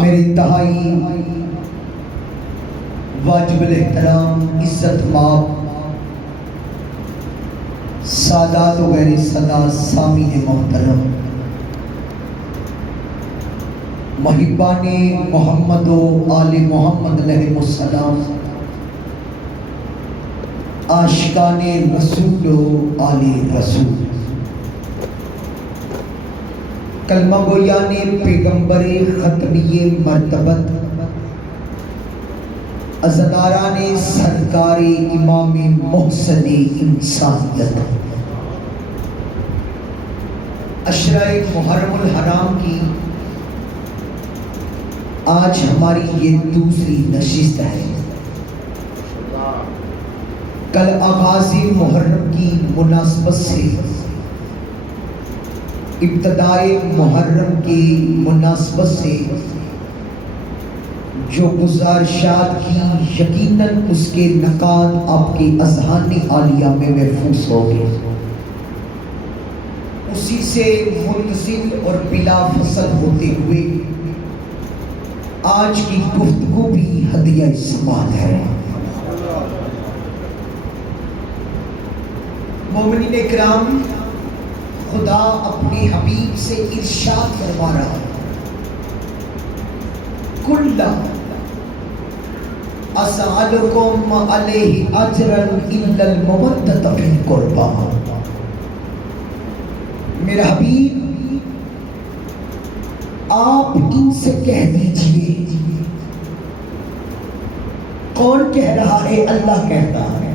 میرے انتہائی واجب الاحترام عزت مآب سادات و غیر سادات سامعین محترم، محبان محمد و آل محمد علیہ السلام، عاشقان رسول و آل رسول، کلمہ گویان پیغمبر ختمی مرتبت، عزاداران سرکار امام محسن انسانیت، عشرہ محرم الحرام کی آج ہماری یہ دوسری نشست ہے۔ کل آغاز محرم کی مناسبت سے، ابتدائے محرم کی مناسبت سے جو گزارشات کی یقیناً اس کے نکات آپ کے اذہان عالیہ میں محفوظ ہو گئے، اسی سے متصل اور بلا فصل ہوتے ہوئے آج کی گفتگو بھی ہدیہ سماعت ہے۔ مومنین اکرام، خدا اپنے حبیب سے ارشاد فرما رہا ہے، کُلَّ أَسْأَلُكُمْ عَلَيْهِ أَجْرًا إِلَّا الْمَوَدَّةَ فِي الْقُرْبَى۔ میرا حبیب، آپ ان سے کہہ دیجئے۔ کون کہہ رہا ہے؟ اللہ کہتا ہے۔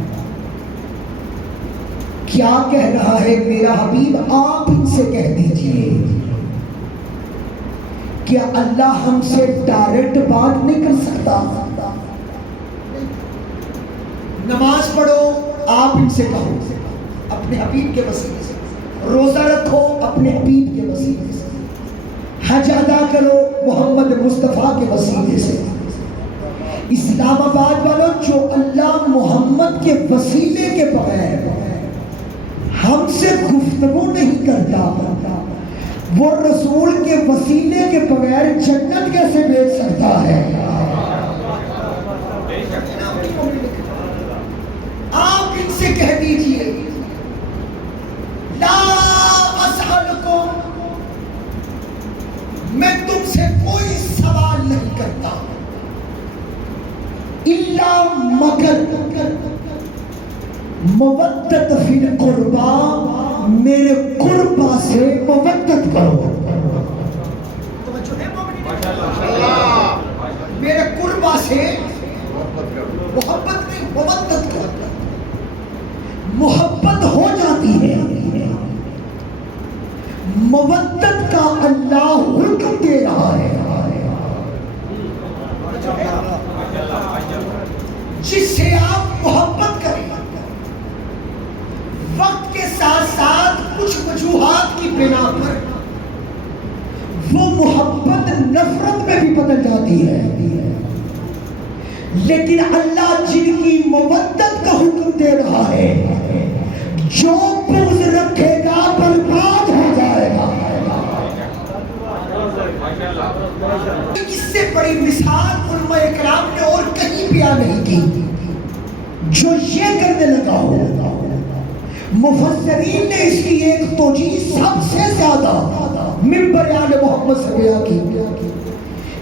کیا کہہ رہا ہے میرا حبیب؟ آپ ان سے کہہ دیجئے۔ کیا اللہ ہم سے ڈائریکٹ بات نہیں کر سکتا؟ نماز پڑھو، آپ ان سے کہو اپنے حبیب کے وسیلے سے، روزہ رکھو اپنے حبیب کے وسیلے سے، حج ادا کرو محمد مصطفیٰ کے وسیلے سے۔ اسلام آباد والوں، جو اللہ محمد کے وسیلے کے بغیر ہم سے گفتگو نہیں کرتا، وہ رسول کے وسیلے کے بغیر جنت کیسے بھیج سکتا ہے؟ آپ ان سے کہہ دیجئے، لا اسألکم، میں تم سے کوئی سوال نہیں کرتا، الا مگر مودت فی القربى، میرے قربہ سے مودت کرو۔ میرے قربہ سے محبت نہیں، مودت کرو۔ محبت ہو جاتی ہے، مودت کا اللہ حکم دے رہا ہے۔ جس سے آپ محبت کریں، وقت کے ساتھ ساتھ کچھ وجوہات کی بنا پر وہ محبت نفرت میں بھی بدل جاتی ہے، لیکن اللہ جن کی مودت کا حکم دے رہا ہے، جو بغض رکھے گا برباد ہو جائے گا۔ اس سے بڑی مثال علماء اکرام نے اور کہیں بیان نہیں کی جو یہ کرنے لگا ہو۔ مفسرین نے اس کی ایک توجیہ سب سے زیادہ منبر آل محمد سے بیان کی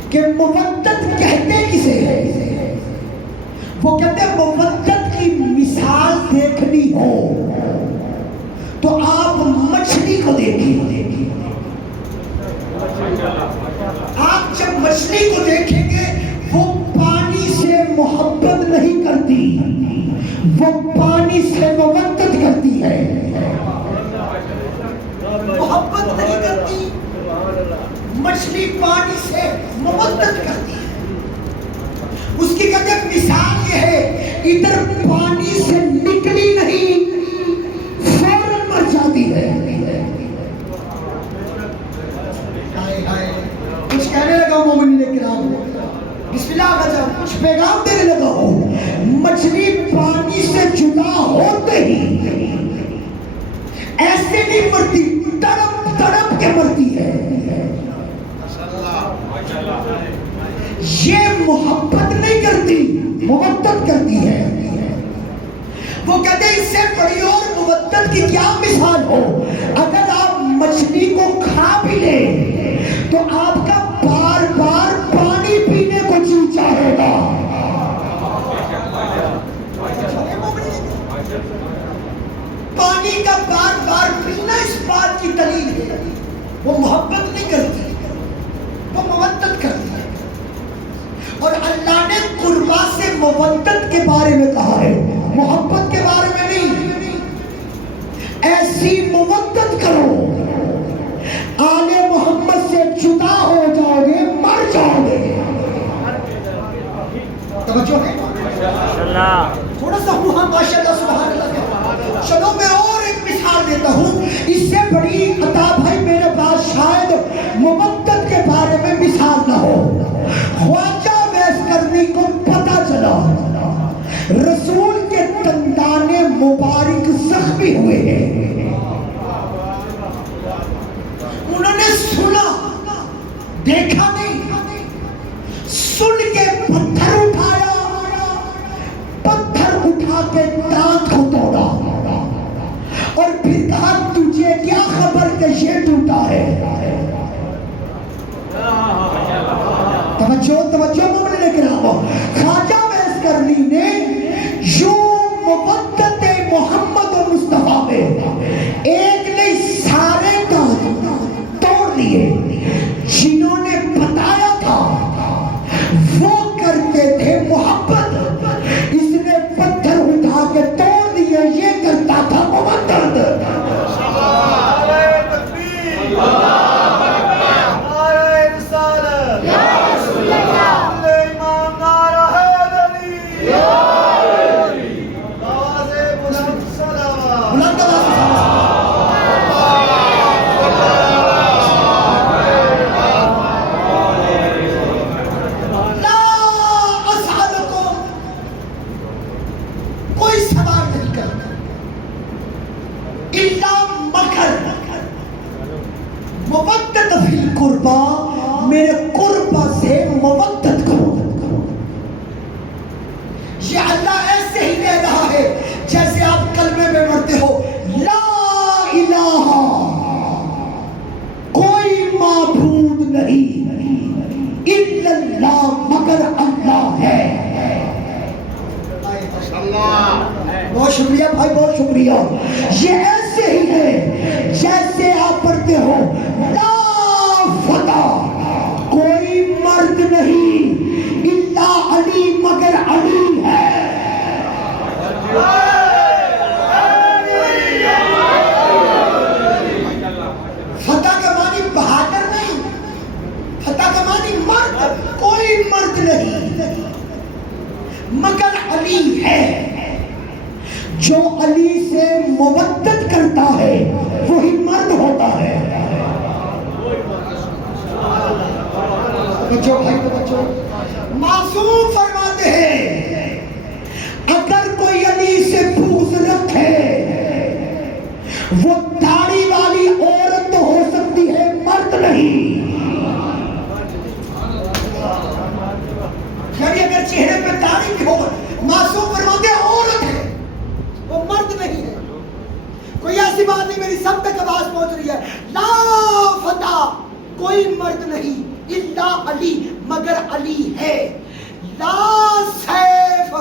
کہ مودت کہتے کسے ہے؟ وہ کہتے ہیں مودت کی مثال دیکھنی ہو تو آپ مچھلی کو دیکھیں۔ آپ جب مچھلی کو دیکھیں گے، وہ پانی سے محبت نہیں کرتی، وہ پانی سے مودت کرتی ہے، محبت نہیں کرتی۔ مچھلی پانی سے مودت کرتی ہے۔ اس کی کہتے ہیں مثال یہ ہے، ادھر پانی سے نکلی نہیں، فوراً مر جاتی ہے۔ کچھ کہنے لگا ہوں مومنین کرام، بسم اللہ کا جب کچھ پیغام دینے لگا ہوں۔ مچھلی پانی سے جدا ہوتے ہی ایسے نہیں مرتی، تڑپ تڑپ کے مرتی ہے۔ یہ محبت نہیں کرتی، مودت کرتی ہے۔ وہ کہتے ہیں اس سے بڑی اور مودت کی کیا مثال ہو، اگر آپ مچھلی کو کھا بھی لیں تو آپ کا بار بار پانی پینے کو جی چاہے گا۔ پانی کا بار بار پینا اس بات کی دلیل ہے وہ محبت نہیں کرتی، وہ مودت کرتی ہے۔ اور اللہ نے قربا سے مودت کے بارے میں کہا ہے، محبت کے بارے میں نہیں۔ ایسی مودت کرو آل محمد سے جدا ہو جاؤ گے، مر جاؤ گے۔ توجہ ہے؟ تھوڑا سا ہوا ماشاءاللہ سبحان اللہ۔ چلو میں اور ایک مثال دیتا ہوں، اس سے بڑی عطا بھائی میرے پاس شاید مودت کے بارے میں مثال نہ ہو۔ خواجہ ویس کرنی کو پتہ چلا رسول کے دندان مبارک زخمی ہوئے ہیں، انہوں نے سنا، دیکھا نہیں، سن کے پتھر اٹھایا، پتھر اٹھا کے دانت کو توڑا اور پھر کہا تجھے کیا خبر کہ یہ ٹوٹا ہے۔ توجہ مومنین کرام، خواجہ ویس کرنی نے یوں مودت محمد و مصطفیٰ میں ایک نہیں سارے دانت توڑ لیے۔ جنہوں نے بتایا تھا وہ کرتے تھے محبت، اس نے پتھر اٹھا کے توڑ دیے، یہ کرتا تھا مودت۔ مودت فی القربا، میرے قربا سے مودت کرو۔ یہ اللہ ایسے ہی کہہ رہا ہے جیسے آپ کلمے میں پڑھتے ہو لا الہ، کوئی معبود نہیں الا اللہ، مگر اللہ ہے۔ بہت شکریہ بھائی، بہت شکریہ۔ یہ ایسے ہی ہے جیسے آپ پڑھتے ہو لا فتح، کوئی مرد نہیں الا علی، مگر علی ہے۔ فتح کا معنی بہادر نہیں، فتح کا معنی مرد، کوئی مرد نہیں مگر علی ہے۔ جو علی سے مودت کرتا ہے وہی مرد ہوتا ہے۔ معصوم فرماتے ہیں اگر کوئی علی سے بغض رکھے، وہ داڑھی والی عورت تو ہو سکتی ہے، مرد نہیں۔ یعنی اگر چہرے پہ داڑھی بھی ہو، معصوم فرماتے ہیں عورت ہے، وہ مرد نہیں ہے۔ کوئی ایسی بات نہیں، میری سب تک آواز پہنچ رہی ہے، لا فتح، کوئی مرد نہیں الا علی، مگر علی ہے۔ لا سیف،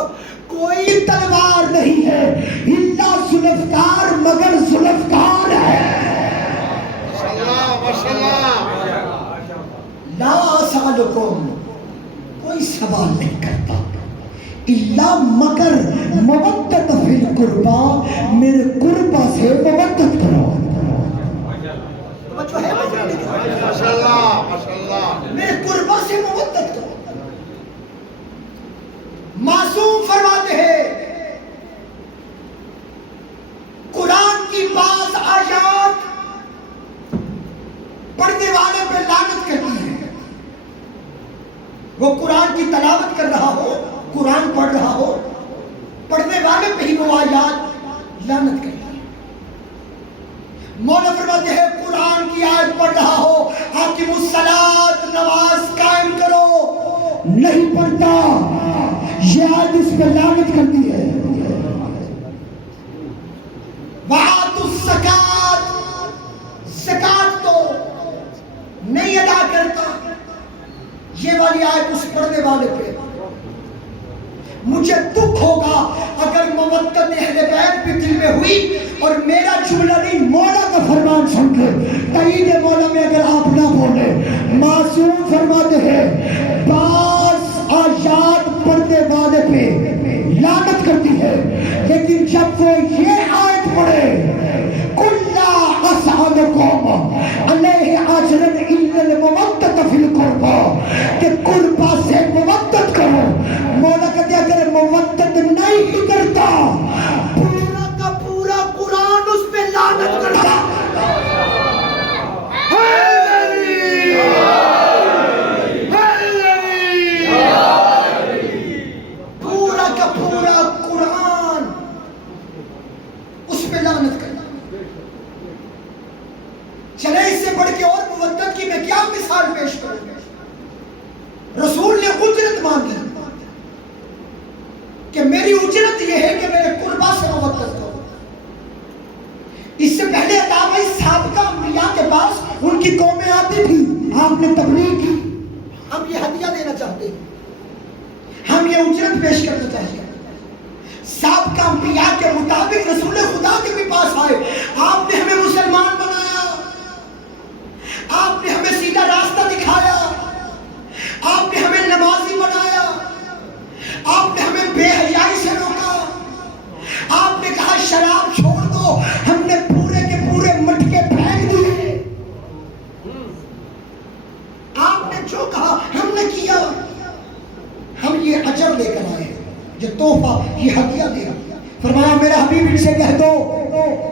کوئی تلوار نہیں ہے الا ذوالفقار، مگر ذوالفقار ہے۔ لا اسالکم، کوئی سوال نہیں کرتا، الا مگر مودت فی القربا، میرے قربا سے مودت کرو۔ میرے قربا سے مودت کرو۔ معصوم فرماتے ہیں قرآن کی بعض آیات پڑھنے والے پہ لعنت کرتی ہے۔ وہ قرآن کی تلاوت کر رہا ہو، قرآن پڑھ رہا ہو، پڑھنے والے پہ ہی وہ آیات لعنت کرتی ہے۔ مولا فرماتے ہیں قرآن کی آیت پڑھ رہا ہو، حاکم الصلاۃ، نماز قائم کرو، نہیں پڑھتا، یہ آیت اس پہ لعنت کرتی ہے۔ وآتوا الزکوٰۃ، زکوٰۃ تو نہیں ادا کرتا، یہ والی آیت اس پڑھنے والے پہ۔ مجھے دکھ ہوگا اگر مودت اہل بیت بھی دل میں ہوئی اور میرا جملہ نہیں مولا کا فرمان سن کے تائید مولا میں اگر آپ نہ بولے۔ معصوم فرماتے ہیں بعض آیات پڑھنے والے پہ لعنت کرتی ہے، لیکن جب وہ یہ آیت پڑھے قُلْ لَا أَسْأَلُكُمْ عَلَيْهِ أَجْرًا إِلَّا الْمَوَدَّةَ فِي الْقُرْبَى، کہ قربا سے مودت کرو۔ مولا کہتے ہیں اگر مودت نہیں کرتا پورا کا پورا قرآن اس پہ لعنت کرتا۔ پورا کا پورا قرآن اس پہ لعنت کرتا۔ چلے اس سے بڑھ کے اور مودت کی میں کیا مثال پیش کروں؟ رسول نے اجرت مانگی کہ میری اجرت یہ ہے کہ میرے قربا سے مودت کرو۔ اس سے پہلے عطا سابقہ انبیاء کے پاس ان کی قومیں آتی تھی، آپ نے تبلیغ کی، ہم یہ ہدیہ دینا چاہتے ہیں، ہم یہ اجرت پیش کرنا چاہتے ہیں۔ سابقہ انبیاء کے مطابق رسول خدا کے بھی پاس آئے، آپ نے ہمیں مسلمان بنایا، آپ نے ہمیں سیدھا راستہ دکھایا، آپ نے ہمیں نمازی بنایا، آپ نے ہمیں بے حیائی سے روکا، آپ نے کہا شراب چھوڑ دو، ہم نے پورے کے پورے مٹکے پھینک دیے، آپ نے جو کہا ہم نے کیا۔ ہم یہ اجر لے کر آئے، یہ تحفہ، یہ ہدیہ دیا۔ فرمایا میرا حبیب ان سے کہہ دو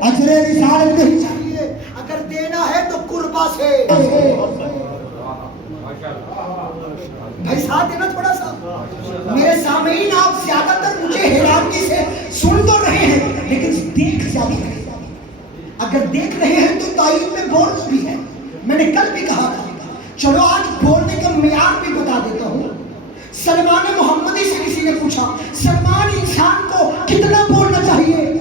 اجر رسالت نہیں چاہیے، اگر دینا ہے تو قربا سے۔ بھائی ساتھ دینا تھوڑا سا، میرے سامعین آپ زیادہ تر مجھے حیرانگی سے سن تو رہے ہیں لیکن دیکھ زیادہ رہے ہیں۔ اگر دیکھ رہے ہیں تو تائید میں بولنا بھی ہے، میں نے کل بھی کہا تھا، چلو آج بولنے کا معیار بھی بتا دیتا ہوں۔ سلمان محمدی سے کسی نے پوچھا سلمان انسان کو کتنا بولنا چاہیے؟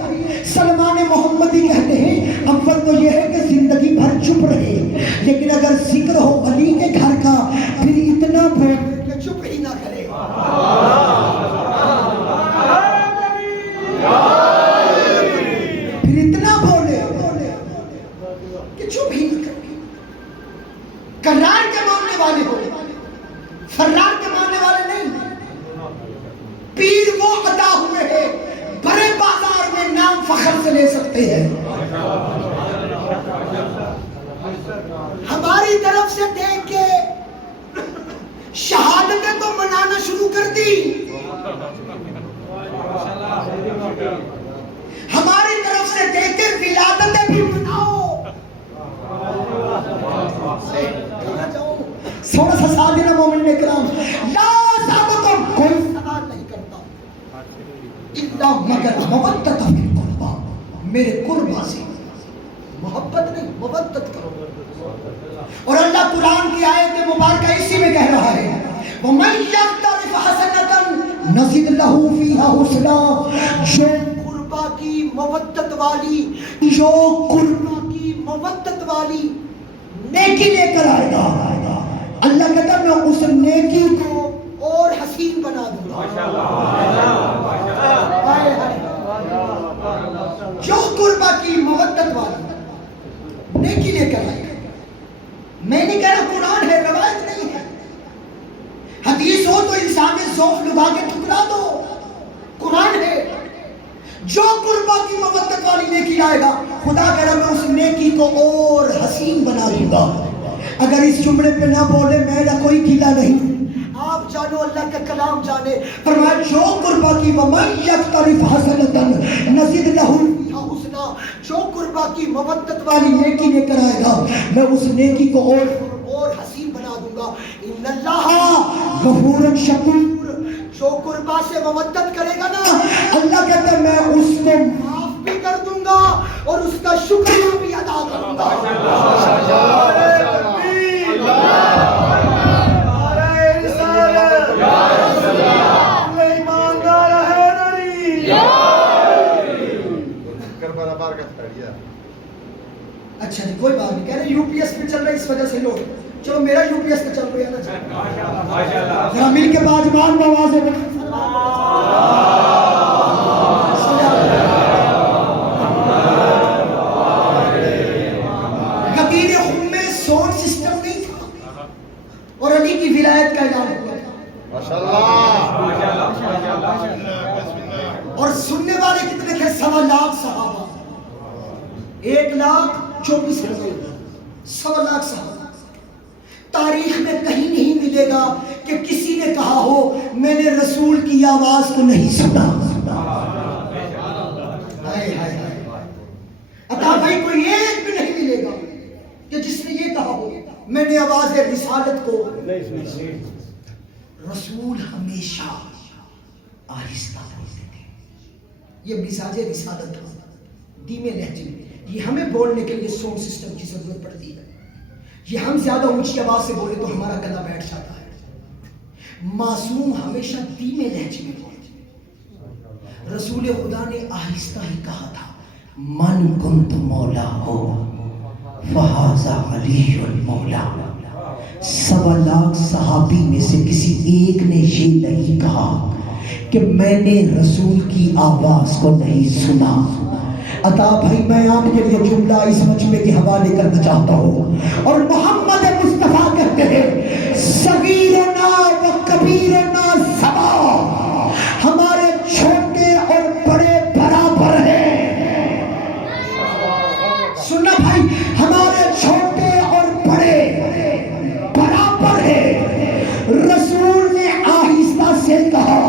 سلمان محمدی کہتے ہیں اول تو یہ ہے کہ زندگی بھر چپ رہے، لیکن اگر ذکر ہو علی کے گھر کا پھر اتنا بولے کہ چپ ہی نہ کرے۔ پھر اتنا بولے کہ چپ ہی نہ کرے۔ کرار کے ماننے والے ہو، فرار کے ماننے والے نہیں۔ پیر وہ عطا ہوئے ہیں بڑے بازار میں نام فخر سے لے سکتے ہیں۔ ہماری طرف سے دیکھ کے شہادتیں تو منانا شروع کر دی، ہماری طرف سے دیکھ کے ولادتیں بھی مناؤ۔ تھوڑا سا ساتھ دینا مومن اکرام، لا سابقم کوئی سوال نہیں کرتا الا مگر مودت فی القربا، میرے قربا سے محبت نہیں مودت کرو۔ اور اللہ قرآن کی آیت مبارکہ اسی میں کہہ رہا ہے وَمَن يَقْتَرِفْ حَسَنَةً نَزِدْ لَهُ فِيهَا حُسْنًا، جو قربا کی مودت والی، جو قربا کی مودت والی نیکی لے کر آئے گا، اللہ کہتا ہے میں اس نیکی کو اور حسین بنا دوں گا۔ جو قربا کی مودت والی نیکی لے کر آئے گا۔ میں نہیں کہہ رہا قرآن ہے، روایت نہیں ہے، حدیث ہو تو انسان میں ذوق لگا کے ٹھکرا دو، قرآن ہے۔ جو قربا کی مودت والی نیکی لائے گا خدا کہہ رہا میں اس نیکی کو اور حسین بنا دوں گا۔ اگر اس جملے پہ نہ بولے میرا کوئی قلعہ نہیں، آپ جانو اللہ کا کلام جانے۔ فرمایا جو قربا کی وَمَن يَقْتَرِفْ حَسَنَةً نَزِدْ لَهُ فِيهَا حُسْنًا، جو قربا کی مودت والی نیکی لے کر آئے گا میں اس نیکی کو اور حسین بنا دوں گا۔ ان اللہ غفور شکور، جو قربا سے مودت کرے گا نا اللہ کہتا ہے میں اس کو معاف بھی کر دوں گا اور اس کا شکریہ بھی ادا کروں گا. اچھا جی کوئی بات نہیں, کہہ رہے یو پی ایس پہ چل رہا ہے اس وجہ سے لوگ, چلو میرا یو پی ایس پہ چل رہا ہے نا, ذرا مل کے بعد مان آواز ہے. غدیر خم میں ساؤنڈ سسٹم نہیں تھا اور علی کی ولایت کا اعلان ہوا اور سننے والے کتنے تھے؟ 1.25 صحابہ, 1,24,000, 1.25 صحابہ. تاریخ میں کہیں نہیں ملے گا کہ کسی نے کہا ہو میں نے رسول کی آواز کو نہیں سنا. عطا بھائی کوئی ایک بھی نہیں ملے گا کہ جس نے یہ کہا ہو میں نے آواز رسالت کو نہیں سنا. رسول ہمیشہ آہستہ بولتے تھے, یہ مزاج رسالت تھا, دھیمے لہجے میں. یہ ہمیں بولنے کے لیے ساؤنڈ سسٹم کی ضرورت پڑتی ہے, یہ ہم زیادہ اونچی آواز سے بولے تو ہمارا گلا بیٹھ جاتا ہے. معصوم ہمیشہ دھیمے لہجے میں بولتے. رسول خدا نے آہستہ ہی کہا تھا من کنت مولا ہو فہذا علی المولا. 1.25 صحابی میں سے کسی ایک نے یہ نہیں کہا کہ میں نے رسول کی آواز کو نہیں سنا. عطا بھائی میں آپ کے لیے جملہ اس مجمع کے حوالے کرنا چاہتا ہوں, اور محمد مصطفیٰ کہتے ہیں صغیرنا و کبیرنا سوا, ہمارے چھوٹے اور بڑے برابر ہیں. سننا بھائی, ہمارے چھوٹے اور بڑے برابر ہیں. رسول نے آہستہ سے کہا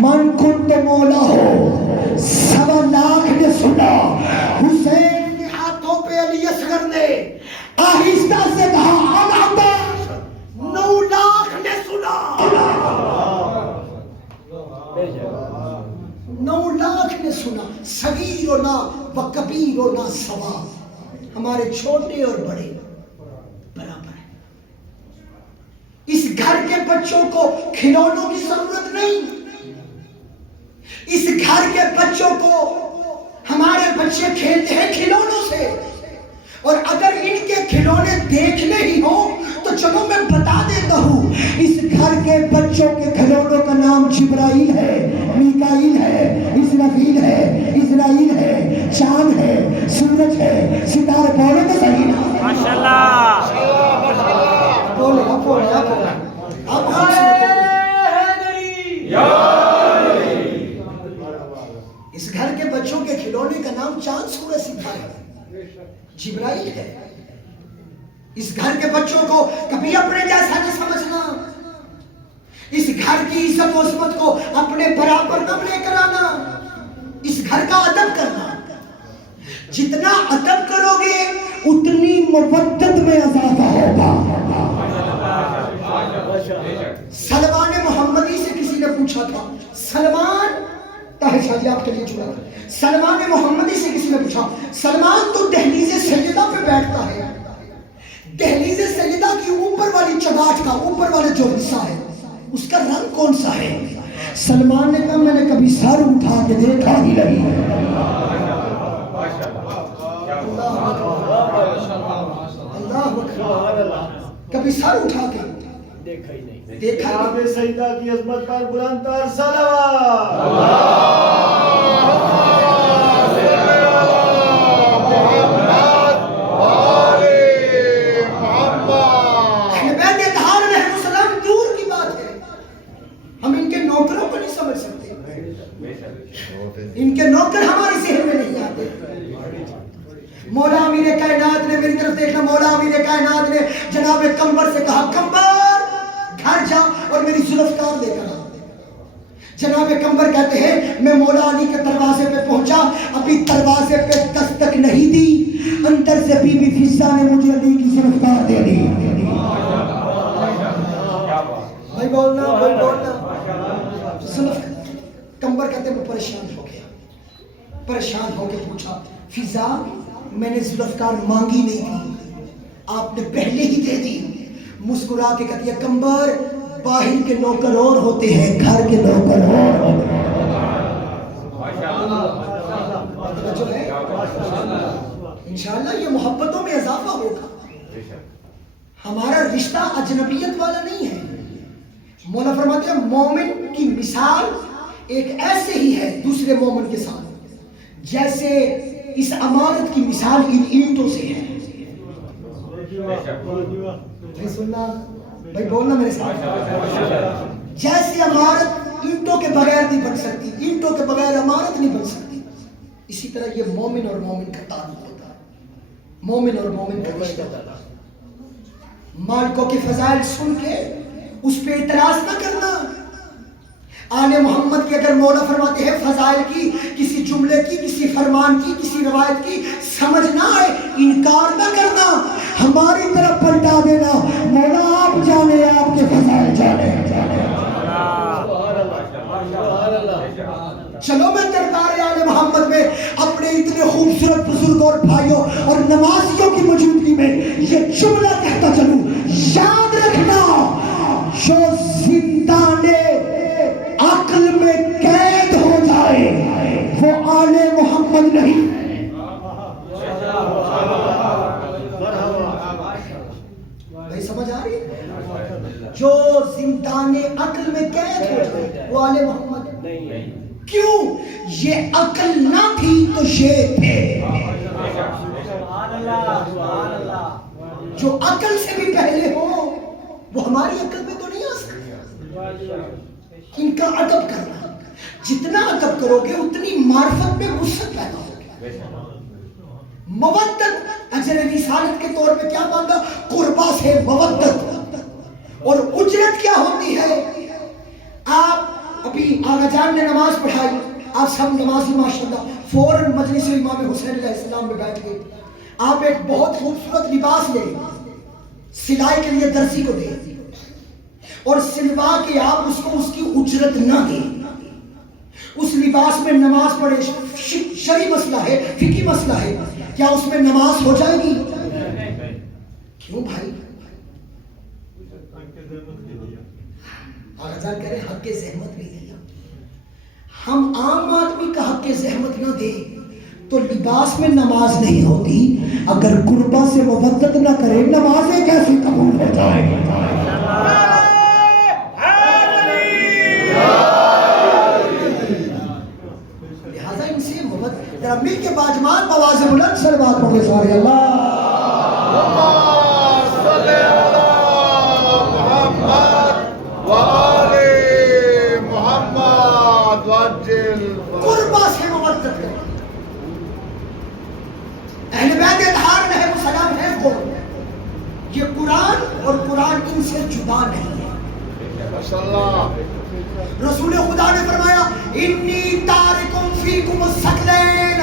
من کنت مولا ہو, 1.25 نے سنا. حسین کے ہاتھوں پہ علی اصغر نے آہستہ سے کہا انا 9 لاکھ نے سنا. 9 لاکھ نے سنا. صغیرنا و کبیرنا سوا, ہمارے چھوٹے اور بڑے برابر ہیں. اس گھر کے بچوں کو کھلونوں کی ضرورت نہیں. اس گھر کے بچوں کو, ہمارے بچے کھیلتے ہیں کھلونوں سے, اور اگر ان کے کھلونے دیکھنے ہی ہوں تو چلو میں بتا دیتا ہوں, اس گھر کے بچوں کے کھلونوں کا نام جبرائیل ہے, میکائیل ہے, اسرافیل ہے, اسرائیل ہے, چاند ہے, سورج ہے, ستارے. بولے تو صحیح نا, ماشاءاللہ بولے. اس گھر کے بچوں کے کھلونے کا نام چاند سورج ستارے جبرائیل ہے. اس گھر کے بچوں کو کبھی اپنے جیسا نہ سمجھنا, اس گھر کی عزت و عظمت کو اپنے برابر نہ لے کر آنا, اس گھر کا ادب کرنا. جتنا ادب کرو گے اتنی مودت میں اضافہ ہوگا. سلمان محمدی سے کسی نے پوچھا تھا, سلمان شادی آپ کے لیے چھوڑا, سلمان محمدی سے کسی نے پوچھا سلمان تو دہلیز سیدہ پہ بیٹھتا ہے, دہلیز سیدہ کی اوپر والی چگاٹ کا اوپر والے جو حصہ ہے اس کا رنگ کون سا ہے؟ سلمان نے کہا میں نے کبھی سر اٹھا کے دیکھا ہی نہیں. کبھی سر اٹھا کے دیکھا ہی نہیں. جناب سیدہ کی عظمت پر بلند تر صلوات. دور کی بات ہے, ہم ان کے نوکروں کو نہیں سمجھ سکتے, ان کے نوکر ہماری ذہن میں نہیں آتے. مولا امیر کائنات نے, میری طرف دیکھنا, مولا امیر کائنات نے جناب قمر سے کہا قمر گھر جا اور میری ذوالفقار لے کر آ. جناب قمر کہتے ہیں میں مولا علی کے دروازے پہ پہنچا, ابھی دروازے پہ دستک نہیں دی, اندر سے بی بی فضہ نے مجھے علی کی ذوالفقار دے دی. بھائی بولنا, بھائی بولنا. قمر کہتے ہیں میں پریشان ہو گیا, پریشان ہو کے پوچھا فضہ میں نے ذوالفقار مانگی نہیں تھی، آپ نے پہلے ہی دے دی۔ مسکرا کے کہتی ہے کمبر باہر کے نوکر اور ہوتے ہیں، گھر کے نوکر اور ہوتے ہیں۔ انشاءاللہ یہ محبتوں میں اضافہ ہوگا۔ ہمارا رشتہ اجنبیت والا نہیں ہے۔ مولا فرماتے ہیں مومن کی مثال ایک ایسے ہی ہے دوسرے مومن کے ساتھ جیسے اس عمارت کی مثال ان اینٹوں سے ہے۔ سننا بھائی، بولنا میرے ساتھ۔ جیسے عمارت اینٹوں کے بغیر نہیں بن سکتی، اینٹوں کے بغیر عمارت نہیں بن سکتی، اسی طرح یہ مومن اور مومن کا تعلق ہوتا ہے، مومن اور مومن کا رشتہ ہوتا ہے۔ مالکوں کے فضائل سن کے اس پہ اعتراض نہ کرنا۔ آل محمد کے اگر مولا فرماتے ہیں فضائل کی کسی جملے کی، کسی فرمان کی، کسی روایت کی سمجھ نہ آئے، انکار نہ کرنا، ہماری طرف پلٹا دینا، مولا آپ جانے، آپ کے فضائل جانے۔ چلو میں دربار آل محمد میں اپنے اتنے خوبصورت بزرگوں اور بھائیوں اور نمازیوں کی موجودگی میں یہ جملہ کہتا چلوں، یاد رکھنا جو زندان عقل میں قید ہو جائے وہ آل محمد نہیں۔ بھائی سمجھ آ رہی ہے؟ جو زندان عقل میں قید ہو جائے وہ آل محمد نہیں۔ کیوں؟ یہ عقل نہ تھی تو یہ تھے۔ جو عقل سے بھی پہلے ہو وہ ہماری عقل میں تو نہیں آ سکتے۔ ان کا ادب کرنا، جتنا ادب کرو گے اتنی معرفت میں وسعت پیدا ہوگی۔ مودت اجر رسالت کے طور پہ کیا مانگا؟ قربا سے مودت۔ اور اجرت کیا ہوتی ہے؟ آپ ابھی آقا جان نے نماز پڑھائی، آپ سب نمازی ماشاءاللہ فوراً مجلس امام حسین علیہ السلام میں بیٹھ گئے، آپ ایک بہت خوبصورت لباس لے سلائی کے لیے درزی کو دے اور سلوا کے آپ اس کو اس کی اجرت نہ دیں، اس لباس میں نماز پڑھے، شرعی مسئلہ ہے، فقہی مسئلہ ہے، کیا اس میں نماز ہو جائے گی؟ کیوں بھائی؟ آقا جان کہہ رہے حق زحمت بھی دیا، ہم عام آدمی کا حق زحمت نہ دیں تو لباس میں نماز نہیں ہوتی، اگر قربا سے مودت نہ کرے نمازیں کیسے قبول ہو جائیں؟ لہذا ان سے محبت، ذرا مل کے باجمال بواز بلند صلوات پڑھے سارے اللہ قربا سے مودت کرے۔ اہل بیت اطہار رحمہ السلام ہے وہ، یہ قرآن اور قرآن ان سے جدا نہیں ہے۔ رسول خدا نے فرمایا انی تارکم فیکم الثقلین،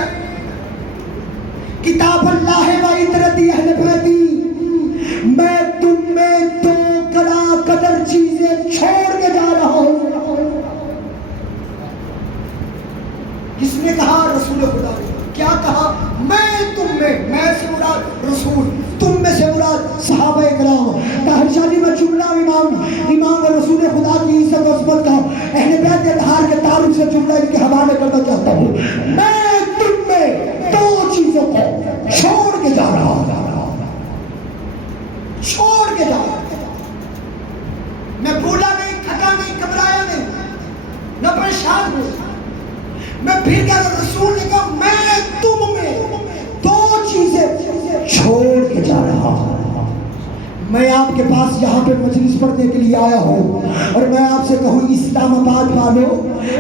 کتاب اللہ و عطرتی اہل بیتی، میں تم میں دو کلا قدر چیزیں چھوڑ کے جا رہا ہوں۔ کس نے کہا؟ رسول خدا نے۔ کیا کہا؟ میں تم میں سے مراد رسول، تم میں سے مراد صحابہ کرام۔ طاہر شاہ میں جملہ امام رسول خدا کی عزت و عظمت کا اہل بیت اطہار کے تعلق سے جملہ ان کے حوالے کرنا چاہتا ہوں۔ میں تم میں دو چیزوں کو چھوڑ کے جا رہا ہوں، چھوڑ کے جا رہا ہوں۔ میں بھولا نہیں، تھکا نہیں، گھبرایا نہیں، نہ پریشان ہوں۔ میں پھر کہا رسول نے کہا میں تم میں دو چیزیں چھوڑ کے جا رہا ہوں۔ میں آپ کے پاس یہاں پہ مجلس پڑھنے کے لیے آیا ہوں اور میں آپ سے کہوں اسلام آباد والوں،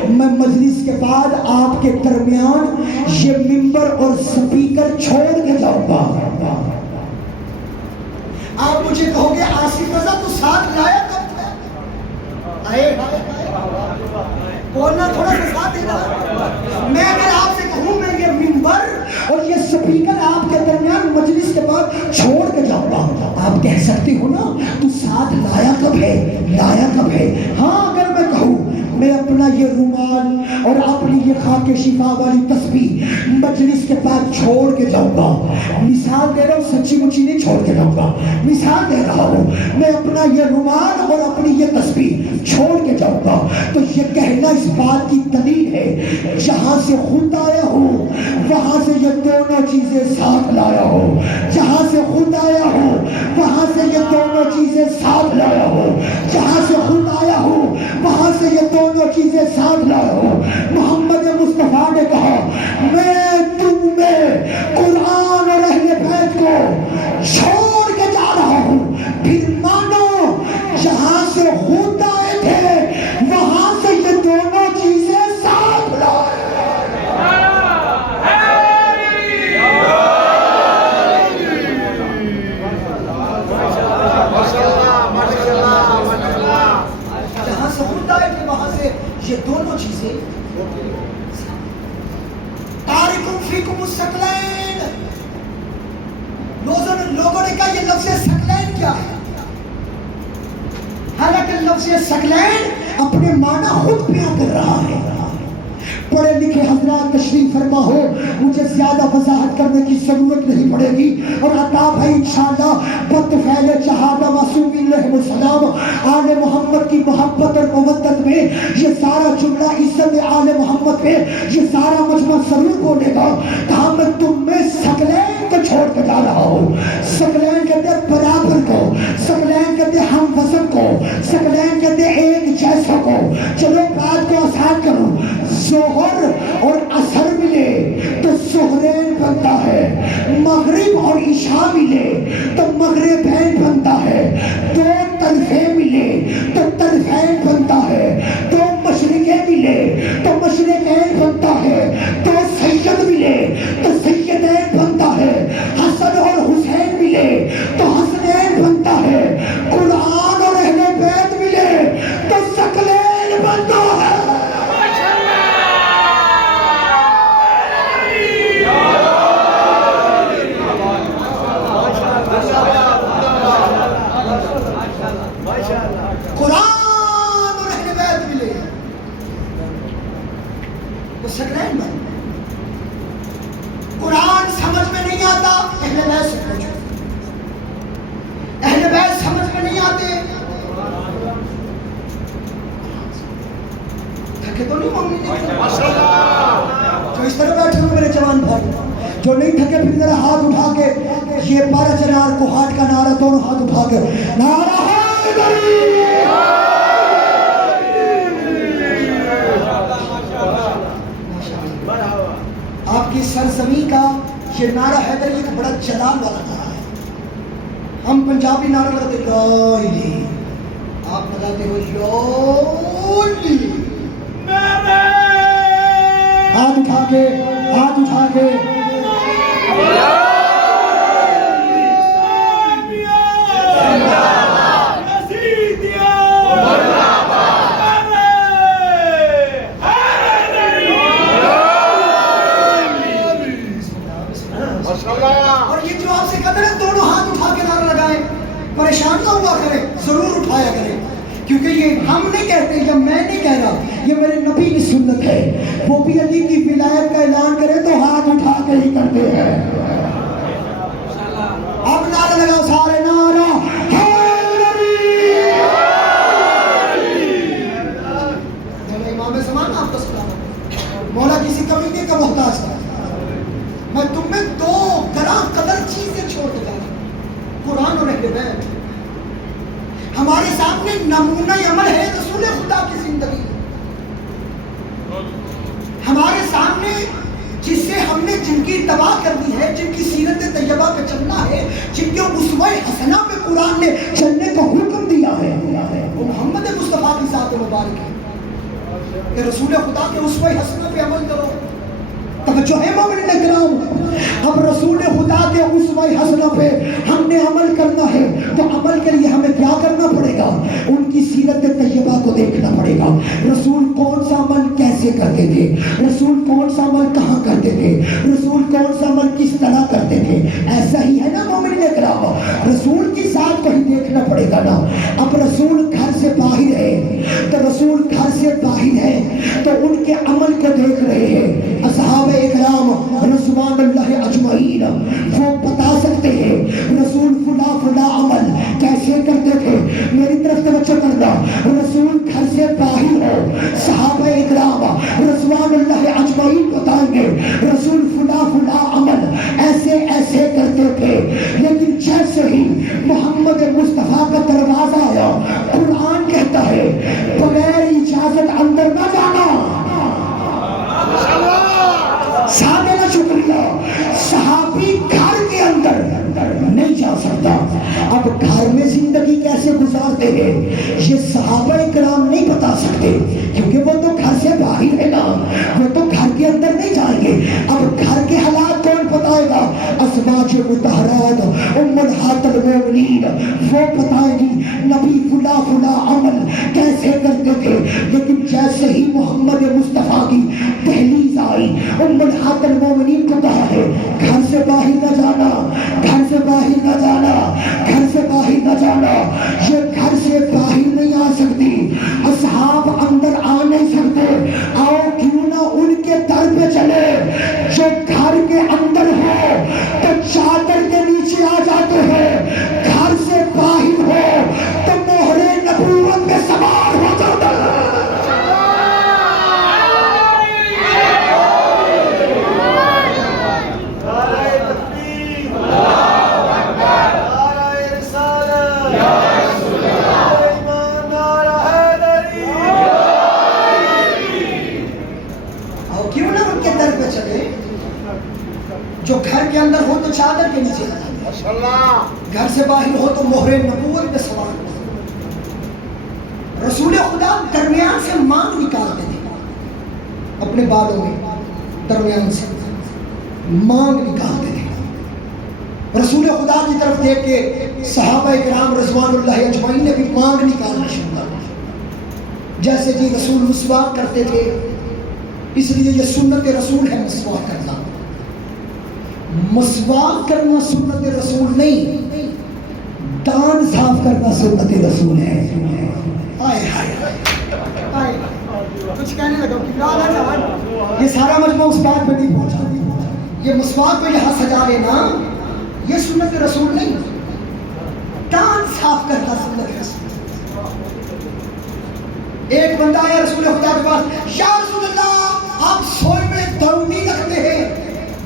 میں مجلس کے بعد آپ کے درمیان یہ ممبر اور سپیکر چھوڑ کے جاؤں گا۔ آپ مجھے کہو گے آصف رضا تو ساتھ لایا کب تھا؟ آئے بولنا تھوڑا سا ساتھ دینا۔ میں اگر آپ سے کہوں میں یہ ممبر اور یہ سپیکر آپ کے درمیان مجلس کے بعد چھوڑ کے جاؤں گا، آپ کہہ سکتے ہو نا تو ساتھ لایا کب ہے، لایا کب ہے؟ ہاں اگر میں کہوں میں اپنا اپنا یہ رومال اور اپنی یہ خاک شفا والی تسبیح مجلس کے پاس چھوڑ کے جاؤں گا. مثال دے رہا ہوں, سچی مچی نہیں چھوڑ کے جاؤں گا, مثال دے رہا ہوں. میں اپنا یہ رومال اور اپنی یہ تسبیح چھوڑ کے جاؤں گا تو یہ کہنا اس بات کی دلیل ہے جہاں سے خود آیا ہوں وہاں سے یہ دونوں چیزیں ساتھ لایا ہوں. جہاں سے خود آیا ہوں وہاں سے یہ دونوں چیزیں ساتھ لایا ہوں. جہاں سے خود آیا ہوں وہاں سے یہ دونوں چیزیں ساتھ لایا ہوں. محمد مصطفیٰ نے کہا میں تم میں قرآن اور اہل بیت کو چھوڑ کے جا رہا ہوں. پھر مانو جہاں سے خود آئے تھے وہاں سے یہ دونوں چیزیں ساتھ لائے. جہاں سے خود آئے تھے وہاں سے یہ دونوں چیزیں. تارکم فیکم الثقلین. لوگوں نے کہا یہ لفظ ثقلین کیا ہے؟ حالانکہ لفظ ثقلین اپنے معنی خود بیان کر رہا ہے. پڑھے لکھے حضرات تشریف فرما ہو, مجھے زیادہ وضاحت کرنے کی ضرورت نہیں پڑے گی. اور عطا بھائی انشاءاللہ بطفیل شہادہ معصوم علیہ السلام آل محمد کی محبت اور مودت میں یہ سارا جملہ عزت آل محمد پہ یہ سارا مجمع ضرور بولے گا. کہا میں تم میں ثقلین کو چھوڑ کے جا رہا ہوں. ثقلین کہتے ہیں برابر کو, ثقلین کہتے ہیں ہم وزن کو, ثقلین کہتے ہیں ایک جیسا کو. چلو بات کو آسان کروں, ظہر اور عصر ملے تو ظہرین بنتا ہے, مغرب اور عشاء ملے تو مغربین بنتا ہے, دو طرفیں ملے تو طرفین بنتا ہے, دو مشرقیں ملے تو مشرقین بنتا ہے, دو سید ملے تو سیدین بنتا ہے, حسن اور حسین ملے تو حسنین بنتا ہے, قرآن اور اہل بیت ملے تو ثقلین بنتا ہے. قرآن اور اہل بیت ملے تو ثقلین بن. قرآن سمجھ میں نہیں آتا اہل بیت سے پوچھو, اہل بیت سمجھ میں نہیں آتے تھکے تو نہیں مومن جو اس طرح بیٹھے ہوئے میرے جوان بھائی, جو نہیں تھکے پھر ذرا ہاتھ اٹھا کے یہ 12 چنار کو ہاتھ کا نعرہ دونوں ہاتھ اٹھا کے نعرہ آپ کی سرزمین کا یہ نعرہ حیدری ایک بڑا جلال والا نعرہ ہے. ہم پنجابی نعرہ لگاتے یولی, آپ لگاتے ہو یولی. ہاتھ اٹھا کے, ہاتھ اٹھا کے پریشان نہ ہوا کرے, ضرور اٹھایا کرے, کیونکہ یہ ہم نہیں کہتے یا میں نہیں کہہ رہا, یہ میرے نبی کی سنت ہے. وہ بھی علی کی ولایت کا اعلان کرے تو ہاتھ اٹھا کے ہی کرتے ہیں. اب نعرہ لگاؤ سارے, نعرہ امام زمان آپ کا سلام. مولا کسی کمیٹے کا محتاج تھا. میں تم میں دو گراں قدر چیزیں چھوڑ کے جا رہا ہوں, قرآن اور اہل بیت. ہمارے سامنے نمونہ عمل ہے رسول خدا کی زندگی. ہمارے سامنے جس سے ہم نے جن کی اتباع کرنی ہے, جن کی سیرت طیبہ پہ چلنا ہے, جن کے اسوہ حسنہ پہ قرآن نے چلنے کا حکم دیا ہے, وہ محمد مصطفیٰ کی ذات مبارک ہے کہ رسول خدا کے اسوہ حسنہ پہ عمل کرو. توجہ ہے مومنین اکرام. اب رسول خدا کے اسوہ حسنہ پہ ہم نے عمل کرنا ہے تو عمل کے لیے ہمیں کیا کرنا پڑے گا؟ ان کی سیرت طیبہ کو دیکھنا پڑے گا. رسول کون سا عمل کیسے کرتے تھے, رسول کون سا عمل کہاں کرتے تھے, رسول کون سا عمل کس طرح کرتے تھے. ایسا ہی ہے نا مومنین اکرام, رسول کی ذات کو ہی دیکھنا پڑے گا نا. اب رسول گھر سے باہر ہے تو رسول گھر سے باہر ہے اجمعین وہ بتا سکتے ہیں رسول فلاں فلاں عمل کیسے کرتے تھے. میری طرف توجہ کرنا. رسول گھر سے باہر ہو صحابہ اکرام رضوان اللہ اجمعین بتائیں گے رسول فلاں فلاں عمل ایسے ایسے کرتے تھے. لیکن جیسے ہی محمد مصطفیٰ کا دروازہ آیا قرآن کہتا ہے بغیر اجازت اندر نہ جانا. سادہ نا شکریہ. صحابی گھر کے اندر نہیں جا سکتا. اب گھر میں زندگی کیسے گزارتے ہیں یہ صحابہ اکرام نہیں بتا سکتے کیونکہ وہ تو گھر سے باہر ہے نا, وہ تو گھر کے اندر نہیں جائیں گے. اب گھر کے حالات کون بتائے گا؟ ازواج مطہرات امہات المومنین وہ بتائیں گی نبی فلاں فلاں عمل کیسے کرتے تھے. لیکن جیسے ہی محمد مصطفیٰ کی دہلیز آئی امہات المومنین کو کہا ہے گھر سے باہر نہ جانا, گھر سے باہر نہ جانا, گھر سے باہر نہ جانا. یہ گھر سے باہر نہیں آ سکتی, اصحاب اندر آ نہیں سکتے. آؤ کیوں نہ ان کے در پہ چلے جو گھر کے اندر ہو تو چادر کے نیچے آ جاتے ہیں, گھر سے باہر ہو تو مہر نبوت میں سوار ہو جاتا ہے. جو گھر کے اندر ہو تو چادر کے نیچے آ جاتے ہیں, گھر سے باہر ہو تو مہر نبوت میں سوار ہو. رسول خدا درمیان سے مانگ نکالتے تھے اپنے بالوں میں, درمیان سے مانگ نکالتے تھے. رسول خدا کی طرف دیکھ کے صحابہ کرام رضوان اللہ اجمعین نے بھی مانگ نکالنا شروع کر دی. جیسے کہ رسول مسواک کرتے تھے اس لیے یہ سنت رسول ہے مسواک کرنا. مسواک کرنا سنت رسول نہیں, دان صاف کرنا سنت رسول ہے. آئے ہائے کچھ کہنے لگا یہ سارا مجموعہ اس بات پہ نہیں پہنچا. یہ مسواک کو یہاں سجا لینا یہ سنت رسول نہیں, دان صاف کرنا سنت رسول. ایک بندہ آیا رسول خدا کے پاس, یا رسول اللہ آپ سوئے میں دروندی رکھتے ہیں.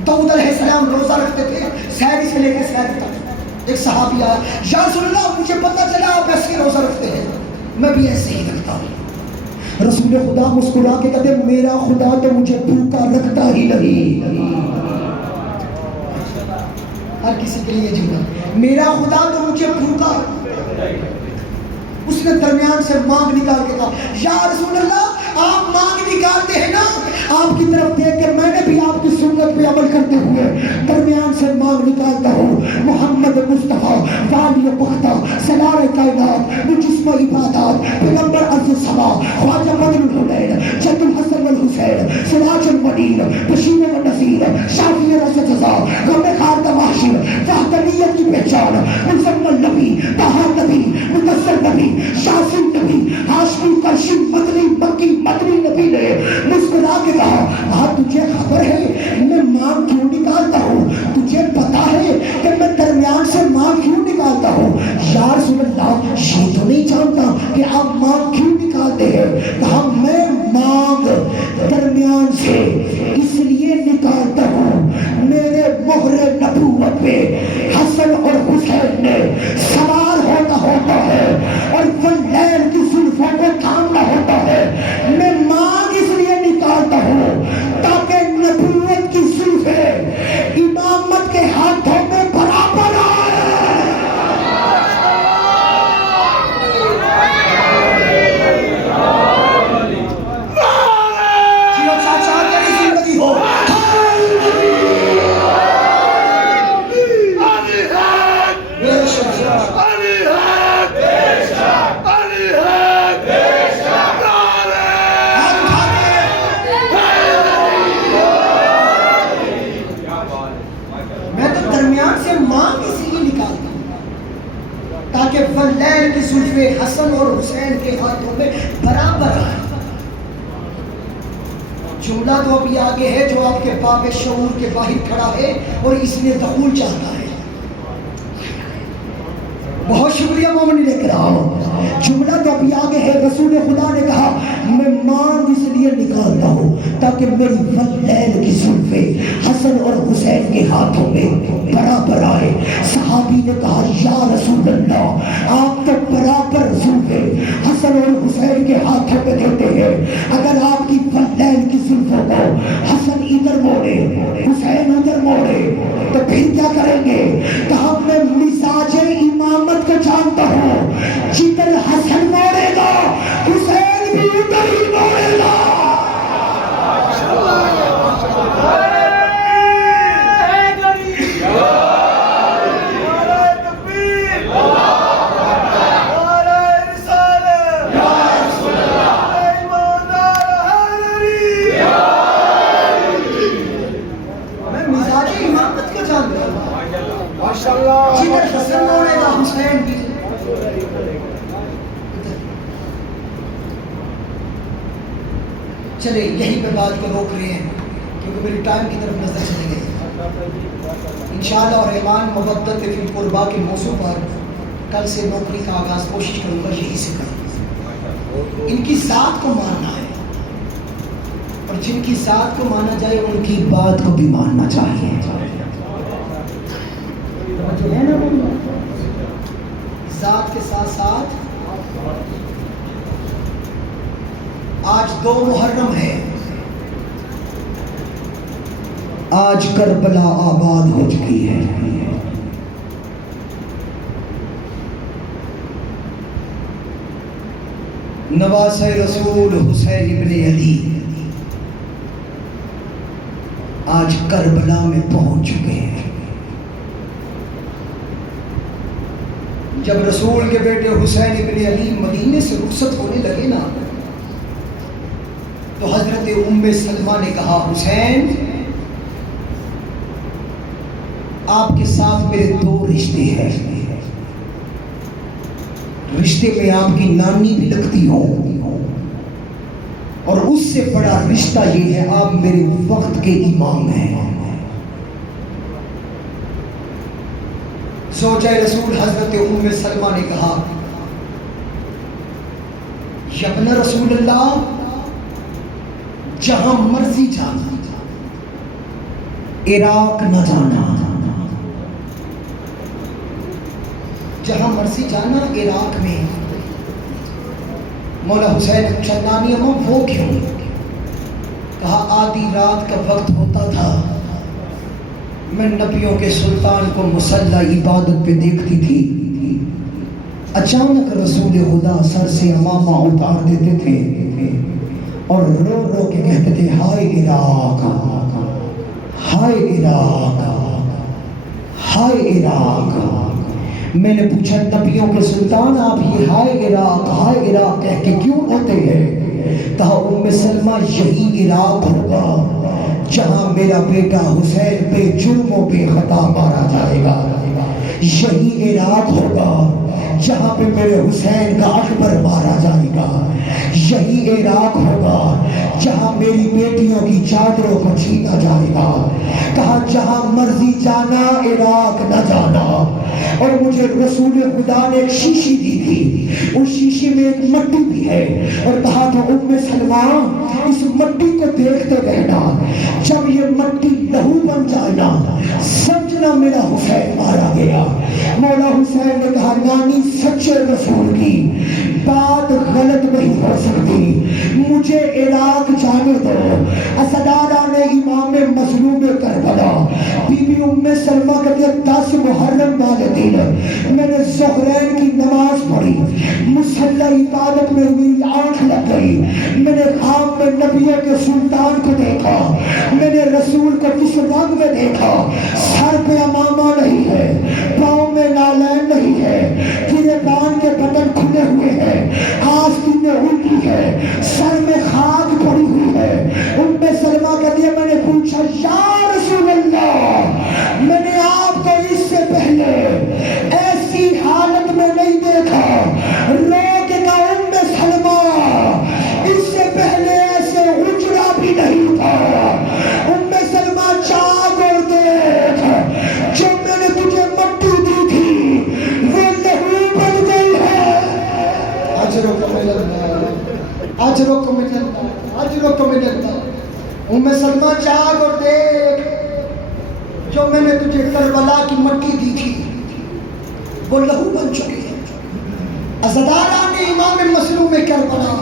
داؤد علیہ السلام روزہ رکھتے تھے سحری سے لے کے سحری تک. ایک صحابی آیا, یا رسول اللہ مجھے پتہ چلا آپ ایسے روزہ رکھتے ہیں, میں بھی ایسے ہی رکھتا ہوں. رسول خدا مسکرا کے کہتے میرا خدا تو مجھے بھوکا رکھتا ہی نہیں. ہر کسی کے لیے جملہ میرا خدا تو مجھے بھوکا. اس نے درمیان سے مانگ نکال کے کہا, یا رسول اللہ آپ مانگ نکالتے ہیں نا, آپ کی طرف دیکھ کے میں نے بھی آپ کی سنت پہ عمل کرتے ہوئے درمیان سے مانگ نکالتا ہوں. محمد مصطفیٰ والی پختہ سلار کائنات مجسم عبادات پیغمبر عرض سما خواجہ بدر الحنین جد الحسن والحسین سراج المنیر بشیر و نذیر شافی رس جزا غم خاردہ محشر وحدانیت کی پہچان مزمل نبی طہا نبی مدثر نبی شاسم نبی ہاشمی کرشی مدنی مکی مدنی نبی نے مسکرا کے کہا ہاں تجھے خبر ہے میں مانگ کیوں نکالتا ہوں, تجھے پتا ہے کہ میں درمیان سے مانگ کیوں نکالتا ہوں. یا رسول اللہ یہ تو نہیں جانتا کہ آپ مانگ کیوں نکالتے ہیں. کہا میں مانگ درمیان سے اس لیے نکالتا ہوں میرے مہر نبوت پہ حسن اور حسین نے سوار ہوتا ہے اور واللیل کی زلفوں کو تھامنا ہوتا ہے. میں مانگ اس لیے نکالتا ہوں تاکہ نبوت کی زلفیں امامت کے ہاتھوں میں برابر آئے. جو چاچا تیری زندگی ہو تاکہ واللیل کی زلفیں حسن اور حسین کے ہاتھوں میں برابر آئے. جملہ تو ابھی آگے ہے جو آپ کے باب شعور کے باہر کھڑا ہے اور اس میں دخول چاہتا ہے. بہت شکریہ مومن کرام. جملہ تو ابھی آگے ہے. رسول خدا نے کہا میں مانگ اس لیے نکالتا ہوں تاکہ میری والدین کی زلفیں حسن اور حسین کے ہاتھوں میں برابر آئے. صحابی نے کہا یا رسول اللہ آپ تو برابر زلفیں حسن اور حسین کے ہاتھوں پہ دیتے ہیں. اگر آپ کی والدین کی زلفوں کو حسن ادھر موڑے حسین ادھر موڑے تو پھر کیا کریں گے؟ کہا میں مزاج امامت کو جانتا ہوں. جدھر حسن موڑے گا حسین بھی ادھر ہی موڑے گا. میں مزاج امامت کو جانتا ہوں. جدھر حسن موڑے گا حسین بھی. چلے یہیں پہ بات کو روک رہے ہیں کیونکہ میری ٹائم کی طرف نظر چلے گئی. انشاءاللہ اور ایمان مودت فی القربا کے موضوع پر کل سے نوکری کا آغاز کوشش کروں گا یہی سے کروں. ان کی ذات کو ماننا ہے اور جن کی ذات کو مانا جائے ان کی بات کو بھی ماننا چاہیے. ذات کے ساتھ ساتھ آج 2 محرم ہے. آج کربلا آباد ہو چکی ہے. نواسہ رسول حسین ابن علی آج کربلا میں پہنچ چکے ہیں. جب رسول کے بیٹے حسین ابن علی مدینے سے رخصت ہونے لگے نا تو حضرت ام سلمہ نے کہا حسین آپ کے ساتھ میرے 2 رشتے ہیں. رشتے میں آپ کی نانی بھی لگتی ہو اور اس سے بڑا رشتہ یہ ہے آپ میرے وقت کے امام ہیں. زوجہ رسول حضرت ام سلمہ نے کہا یا ابن رسول اللہ جہاں مرضی جانا عراق نہ جانا. جہاں مرضی جانا عراق میں. مولا حسین چنانی اماں وہ کیوں؟ کہا آدھی رات کا وقت ہوتا تھا میں نبیوں کے سلطان کو مصلی عبادت پہ دیکھتی تھی. اچانک رسول خدا سر سے امامہ اتار دیتے تھے اور رو رو کے کہتے تھے ہائے عراق ہائے عراق ہائے عراق. میں نے پوچھا نبیوں کے سلطان آپ یہ ہائے عراق کہہ کے کیوں ہوتے ہیں؟ کہا ام سلمہ یہی عراق ہوگا جہاں میرا بیٹا حسین بے جرم و بے خطا مارا جائے گا. یہی عراق ہوگا جہاں پہ میرے حسین کا اکبر مارا جائے گا. یہی عراق ہوگا جہاں میری بیٹیوں کی چادروں کو چھینا جائے گا. کہا جہاں مرضی جانا عراق نہ جانا. اور مجھے رسول خدا نے ایک شیشی دی تھی, اس شیشی میں ایک مٹی بھی ہے اور کہا تھا ام سلمہ اس مٹی کو دیکھتے رہنا, جب یہ مٹی لہو بن جائے نا سمجھنا میرا حسین مارا گیا. مولا حسین نے کہا نانی سچے رسول کی بات غلط نہیں ہو سکتی, مجھے عراق جانے دو. اسدارہ نے امام مظلوم کربلا بی بی ام سلمہ کے 10 محرم والے دن میں نے ظہرین کی نماز پڑھی, مصلی عبادت میں میری آنکھ لگ گئی. میں نے خواب میں نبیوں کے سلطان کو دیکھا, میں نے رسول کو کس رنگ میں دیکھا, سر پہ امامہ نہیں ہے, پاؤں میں نالین نہیں ہے, گریبان کے بٹن کھلے ہوئے ہیں, آستینیں الٹی ہے, سر میں خاک پڑی ہوئی ہے. ام سلمہ کے لیے میں نے پوچھا یا رسول اللہ میں نے آپ کو اس سے پہلے ایسی حالت میں نہیں دیکھا. رو کے کہا ام سلمہ اس سے پہلے ایسے اجڑا بھی نہیں تھا. اجرکم من اللہ، اجرکم من اللہ۔ ام سلمہ جاگ اور دیکھ، جو میں نے تجھے کربلا کی مٹی دی تھی وہ لہو بن چکی ہے۔ عزادارہ نے امام مظلوم کربلا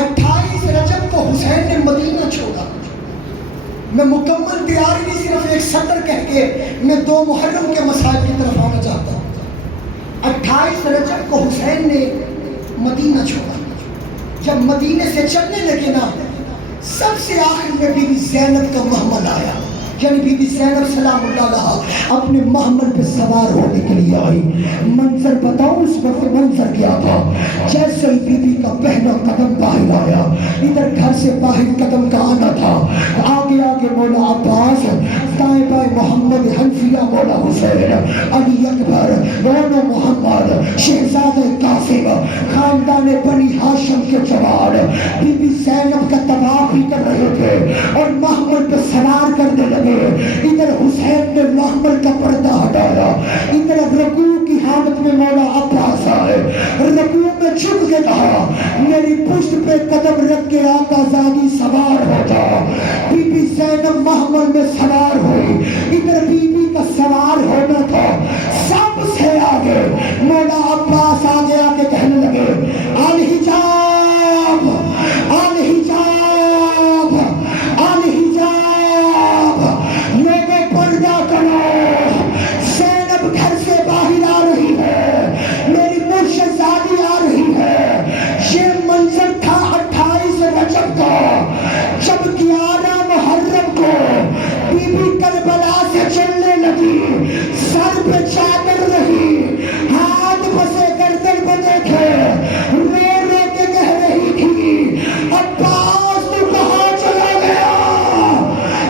28 رجب کو حسین نے مدینہ چھوڑا۔ میں مکمل تیاری نہیں، صرف ایک سطر کہہ کے میں 2 محرم کے مسائل کی طرف آنا چاہتا ہوں۔ 28 رجب کو حسین نے مدینہ چھوڑا۔ جب مدینے سے چلنے لگے نا، سب سے آخر میں بی بی زینب کا محمل آیا، یعنی بی بی زینب سلام اللہ علیہا اپنے محمل پہ سوار ہونے کے لیے آئی۔ منظر بتاؤ اس وقت منظر کیا تھا؟ جیسے ہی بی بی کا پہلا قدم باہر آیا، ادھر گھر سے باہر قدم کا آنا تھا، آگے آگے مولا عباس، دائیں بائیں محمد حنفیہ مولا حسین، علی اکبر، دونوں محمد، شہزادہ قاسم، خاندان بنی ہاشم کے جوان بی بی زینب کا طواف بھی کر رہے تھے اور محمل پہ سوار کرنے لگے۔ ادھر حسین نے محمل کا پردہ ہٹایا، ادھر رکوع کی حالت میں مولا عباس آئے، رکوع میں جھک کے کہا میری پشت پہ قدم رکھ کے آقا زادی سوار ہو جا۔ بی بی زینب محمل میں سوار ہوئی، ادھر بی بی کا سوار ہونا تھا سب سے آگے۔ مولا عباس آگے آ کے کہنے لگے الحجاب الحجاب الحجاب، لوگوں پردہ کرو، زینب گھر سے باہر آ رہی ہے، میری مرشد زادی آ رہی ہے۔ یہ منظر تھا 28 رجب کا، جب 11 محرم کو بی بی کربلا سے چلنے لگی، سر پہ چادر رہی، ہاتھ بسے گردن کو دیکھے، رو رو کے کہہ رہی تھی عباس تو کہاں چلا گیا،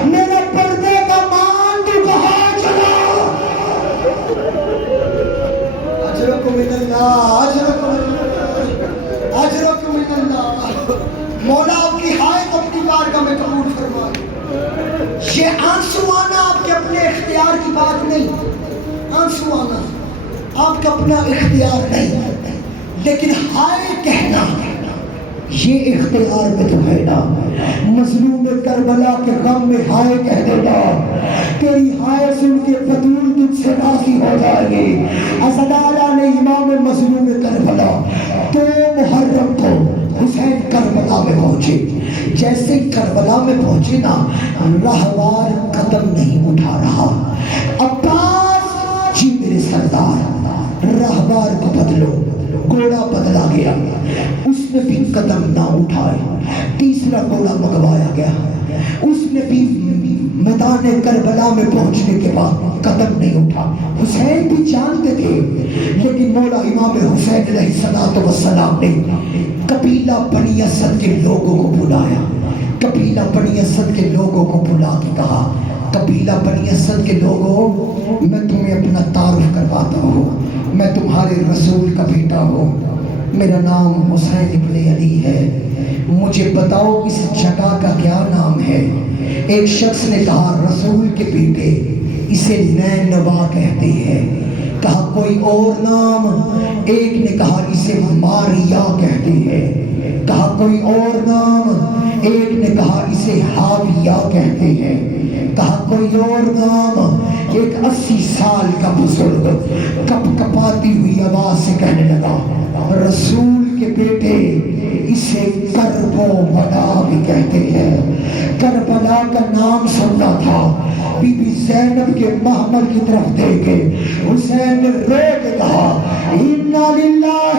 میرے پردے کا مان تو کہاں چلا۔ اجرکم من اللہ، اجرکم من اللہ، اجرکم من اللہ۔ مولا آپ کی حائط اپنی بارگاہ میں قبول فرمائے۔ یہ آنسو آنا آپ کے اپنے اختیار کی بات نہیں، آنسو آنا آپ کا اپنا اختیار نہیں، لیکن ہائے کہنا یہ اختیار میں تو ہے نا۔ مظلوم کربلا کے غم میں ہائے کہہ دیتا، تیری ہائے سن کے بطول تجھ سے راضی ہو جائے گی۔ عزادارہ نے امام مظلوم کربلا 2 محرم کو حسین کربلا میں پہنچے۔ جیسے کربلا میں پہنچے نا، راہوار قدم نہیں اٹھا رہا۔ عباس جی میرے سردار، راہوار کو بدلو، گھوڑا بدلا گیا، اس نے بھی قدم نہ اٹھائے۔ تیسرا گھوڑا منگوایا گیا، اس نے بھی میدان کربلا میں پہنچنے کے بعد قدم نہیں اٹھا۔ حسین بھی جانتے تھے، لیکن مولا امام حسین علیہ السلام نے قبیلہ بنی اسد کے لوگوں کو بلایا، قبیلہ بنی اسد کے لوگوں کو بلا کے کہا قبیلہ بنی اسد کے لوگوں، میں تمہیں اپنا تعارف کرواتا ہوں، میں تمہارے رسول کا بیٹا ہوں، میرا نام حسین ابن علی ہے، مجھے بتاؤ اس جگہ کا کیا نام ہے۔ ایک شخص نے کہا رسول کے بیٹے اسے نینوا کہتے ہیں، کہا کوئی اور نام، ایک نے کہا اسے ماریا کہتے ہیں، کہا کوئی اور نام، ایک نے کہا اسے حاویہ کہتے ہیں، کہا کوئی اور نام۔ ایک 80 سال کا بزرگ کپ کپاتی ہوئی آواز سے کہنے لگا رسول کے بیٹے اسے کرب و بلا بھی کہتے ہیں۔ کربلا کا نام سننا تھا۔ بی بی زینب کے محمل کی طرف دیکھے حسین نے رو کے کہا انا للہ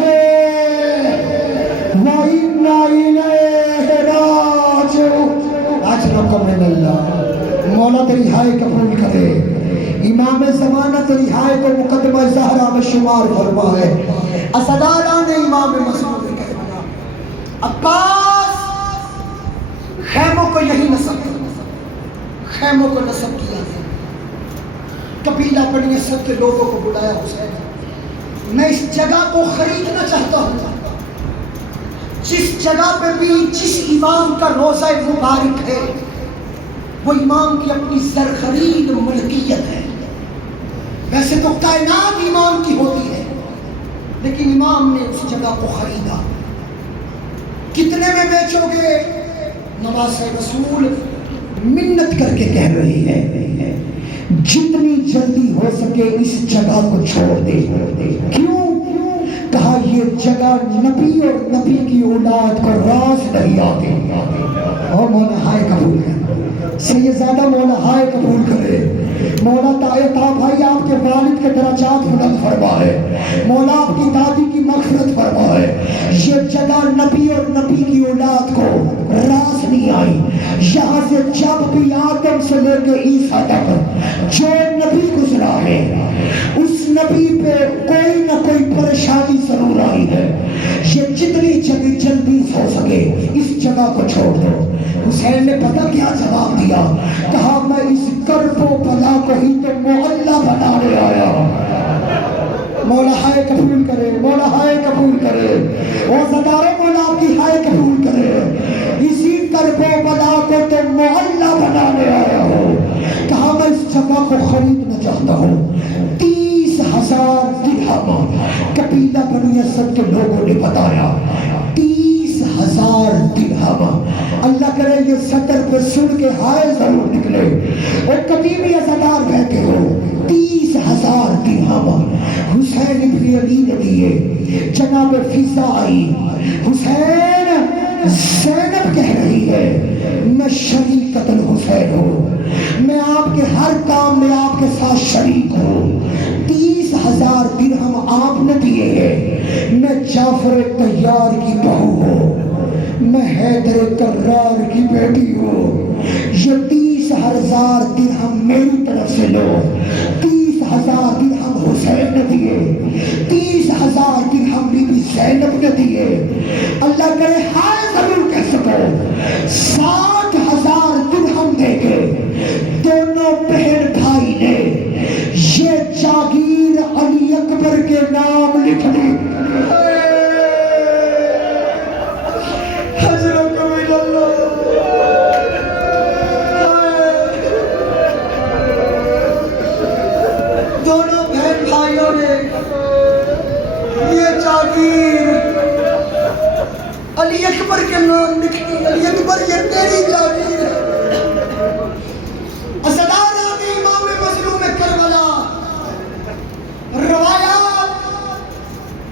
و انا الیہ راجعون۔ اجرکم من اللہ۔ مولا تیری ہائے قبول کرے، امام زمانہ تیری ہائے کو مقدمہ زہرا میں شمار فرمائے۔ عزادارہ نے امام مظلوم نے کہا عباس خیموں کو یہی نصب کیا، خیموں کو نصب کیا گیا، قبیلہ بنی اسد کے لوگوں کو بلایا حسین، میں اس جگہ کو خریدنا چاہتا ہوں، جس جگہ پہ بھی جس امام کا روضہ مبارک ہے وہ امام کی اپنی زرخرید ملکیت ہے۔ ویسے تو کائنات امام کی ہوتی ہے، لیکن امام نے اس جگہ کو خریدا۔ کتنے میں بیچو گے؟ نواز رسول منت کر کے کہہ رہی ہے جتنی جلدی ہو سکے اس جگہ کو چھوڑ دے۔ کیوں؟ کہا یہ جگہ نبی اور نبی کی اولاد کو راز نہیں آتے۔ اور مولا ہائے قبول کر، سیدزادہ مولا ہائے قبول کرے، مولا طاہر بھائی آپ کے والد کے درجات بلند فرمائے، مولا آپ کی دادی کی مغفرت فرمائے۔ یہ جگہ نبی اور نبی کی اولاد کو راز نہیں آئی۔ یہاں سے جب بھی آدم سے لے کے عیسیٰ تک جو نبی گزرا ہے اس نبی پہ کوئی نہ کوئی پریشانی ضرور آئی ہے۔ یہ جتنی جلدی ہو سکے اس جگہ کو چھوڑ دو۔ حسین نے پتہ کیا جواب دیا؟ کہا میں اس کرب و بلا کو ہی تو معلّہ بنانے آیا۔ مولا ہائے قبول کرے، مولا ہائے قبول کرے، اور زدارے مولا آپ کی ہائے قبول کرے۔ اسی کرب و بلا کو تو معلّہ بنانے آیا ہو۔ کہا میں اس جگہ کو خریدنا چاہتا ہوں۔ 30,000 درہم قبیلہ بنی اسد کے لوگوں نے بتایا۔ 30,000 درہم۔ اللہ کرے یہ سطر پہ سن کے ہائے ضرور نکلے اور کبھی بھی ازادار بیٹھے ہو۔ 30,000 درہم حسین ابن علی نے دیے۔ جناب فضا آئی، حسین زینب کہہ رہی ہے میں شریک قتل حسین ہوں، میں آپ کے ہر کام میں آپ کے ساتھ شریک ہوں۔ 30,000 درہم آپ نے دیے ہیں۔ میں جعفر طیار کی بہو ہوں، میں حیدر کرار کی بیٹی ہوں۔ یہ 30,000 درہم میری طرف سے لو۔ 30,000 درہم حسین نے دیے، 30,000 درہم بی بی زینب نے دیے۔ اللہ کرے ہائے ضرور کہہ سکو۔ 60,000 درہم دے کے دونوں بہن بھائی نے یہ جاگیر علی اکبر کے نام لکھ دی۔ دونوں بہن بھائیوں نے یہ جاگیر علی اکبر کے نام لکھ دی۔ علی اکبر یہ تیری جاگیر ہے۔ امام مظلوم کربلا، روایات